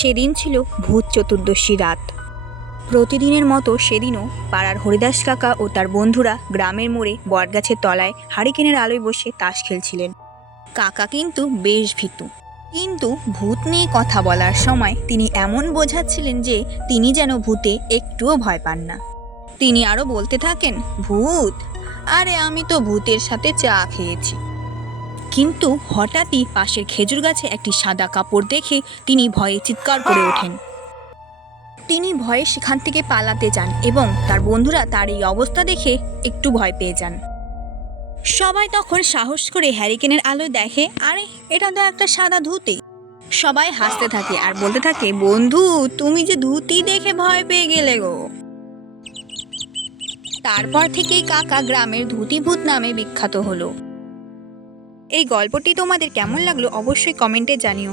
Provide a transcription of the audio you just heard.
সেদিন ছিল ভূত চতুর্দশী রাত। প্রতিদিনের মতো সেদিনও পাড়ার হরিদাস কাকা ও তার বন্ধুরা গ্রামের মোড়ে বটগাছের তলায় হারিকেনের আলোয় বসে তাস খেলছিলেন। কাকা কিন্তু বেশ ভীতু। কিন্তু ভূত নিয়ে কথা বলার সময় তিনি এমন বোঝাচ্ছিলেন যে তিনি যেন ভূতে একটুও ভয় পান না। তিনি আরও বলতে থাকেন, ভূত, আরে আমি তো ভূতের সাথে চা খেয়েছি। কিন্তু হঠাৎই পাশের খেজুর গাছে একটি সাদা কাপড় দেখে তিনি ভয়ে চিৎকার করে ওঠেন। তিনি ভয়ে সেখান থেকে পালাতে যান এবং তার বন্ধুরা তার এই অবস্থা দেখে একটু ভয় পেয়ে যান। সবাই তখন সাহস করে হ্যারিকেনের আলোয় দেখে, আরে, এটা তো একটা সাদা ধুতি। সবাই হাসতে থাকে আর বলতে থাকে, বন্ধু, তুমি যে ধুতি দেখে ভয় পেয়ে গেলে গো। তারপর থেকেই কাকা গ্রামের ধুতিভূত নামে বিখ্যাত হলো। এই গল্পটি তোমাদের কেমন লাগল অবশ্যই কমেন্টে জানিও।